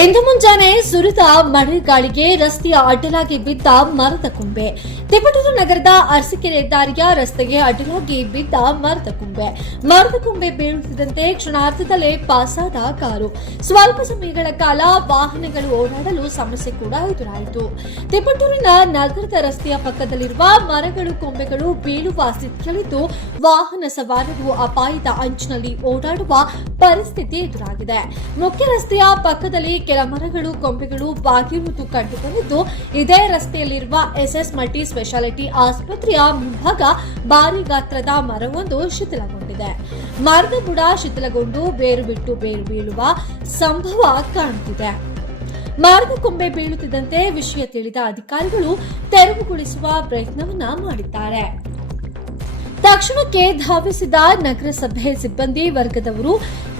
ಇಂದು ಮುಂಜಾನೆ ಸುರಿದ ಮಳೆಗಾಳಿಗೆ ರಸ್ತೆಯ ಅಡ್ಡಲಾಗಿ ಬಿದ್ದ ಮರದ ಕೊಂಬೆ. ತಿಪಟೂರು ನಗರದ ಅರಸಿಕೆರೆ ದಾರಿಯ ರಸ್ತೆಗೆ ಅಡ್ಡಲಾಗಿ ಬಿದ್ದ ಮರದ ಕೊಂಬೆ. ಮರದ ಕೊಂಬೆ ಬೀಳುತ್ತಿದ್ದಂತೆ ಕ್ಷಣಾರ್ಧದಲ್ಲೇ ಪಾಸಾದ ಕಾರು. ಸ್ವಲ್ಪ ಸಮಯಗಳ ಕಾಲ ವಾಹನಗಳು ಓಡಾಡಲು ಸಮಸ್ಯೆ ಕೂಡ ಎದುರಾಯಿತು. ತಿಪಟೂರಿನ ನಗರದ ರಸ್ತೆಯ ಪಕ್ಕದಲ್ಲಿರುವ ಮರಗಳು ಕೊಂಬೆಗಳು ಬೀಳುವ ಸ್ಥಿತಿಯಲ್ಲಿದ್ದು, ವಾಹನ ಸವಾರರು ಅಪಾಯದ ಅಂಚಿನಲ್ಲಿ ಓಡಾಡುವ ಪರಿಸ್ಥಿತಿ ಎದುರಾಗಿದೆ. ಮುಖ್ಯ ರಸ್ತೆಯ ಪಕ್ಕದಲ್ಲಿ ಕೆಲ ಮರಗಳು ಕೊಂಬೆಗಳು ಬಾಗಿರುವುದು ಕಂಡುಬಂದಿದ್ದು ಇದೇ ರಸ್ತೆಯಲ್ಲಿರುವ ಎಸ್ಎಸ್ ಮಲ್ಟಿ ಸ್ಪೆಷಾಲಿಟಿ ಆಸ್ಪತ್ರೆಯ ಮುಂಭಾಗ ಭಾರಿ ಗಾತ್ರದ ಮರವೊಂದು ಶಿಥಿಲಗೊಂಡಿದೆ. ಮರದ ಬುಡ ಶಿಥಿಲಗೊಂಡು ಬೇರು ಬಿಟ್ಟು ಬೇರು ಬೀಳುವ ಸಂಭವ ಕಾಣುತ್ತಿದೆ. ಮಾರ್ಗ ಕೊಂಬೆ ಬೀಳುತ್ತಿದ್ದಂತೆ ವಿಷಯ ತಿಳಿದ ಅಧಿಕಾರಿಗಳು ತೆರವುಗೊಳಿಸುವ ಪ್ರಯತ್ನವನ್ನ ಮಾಡಿದ್ದಾರೆ. ತಕ್ಷಣಕ್ಕೆ ಧಾವಿಸಿದ ನಗರಸಭೆ ಸಿಬ್ಬಂದಿ ವರ್ಗದವರು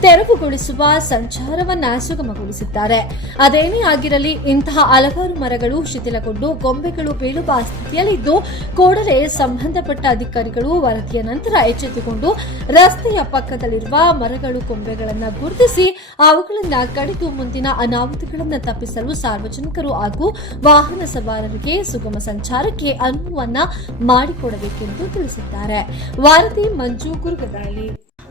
ತೆರವುಗೊಳಿಸುವ ಸಂಚಾರವನ್ನ ಸುಗಮಗೊಳಿಸಿದ್ದಾರೆ. ಅದೇನೇ ಆಗಿರಲಿ, ಇಂತಹ ಹಲವಾರು ಮರಗಳು ಶಿಥಿಲಗೊಂಡು ಗೊಂಬೆಗಳು ಬೀಳುವ ಸ್ಥಿತಿಯಲ್ಲಿದ್ದು, ಕೂಡಲೇ ಸಂಬಂಧಪಟ್ಟ ಅಧಿಕಾರಿಗಳು ವರದಿಯ ನಂತರ ಎಚ್ಚೆತ್ತುಕೊಂಡು ರಸ್ತೆಯ ಪಕ್ಕದಲ್ಲಿರುವ ಮರಗಳು ಗೊಂಬೆಗಳನ್ನು ಗುರುತಿಸಿ, ಅವುಗಳನ್ನು ಕಡಿದು ಮುಂದಿನ ಅನಾಹುತಗಳನ್ನು ತಪ್ಪಿಸಲು ಸಾರ್ವಜನಿಕರು ಹಾಗೂ ವಾಹನ ಸವಾರರಿಗೆ ಸುಗಮ ಸಂಚಾರಕ್ಕೆ ಅನುವನ್ನ ಮಾಡಿಕೊಡಬೇಕೆಂದು ತಿಳಿಸಿದ್ದಾರೆ. ವಾರದಿ ಮಂಜು ಗುರುಗದಾಳಿ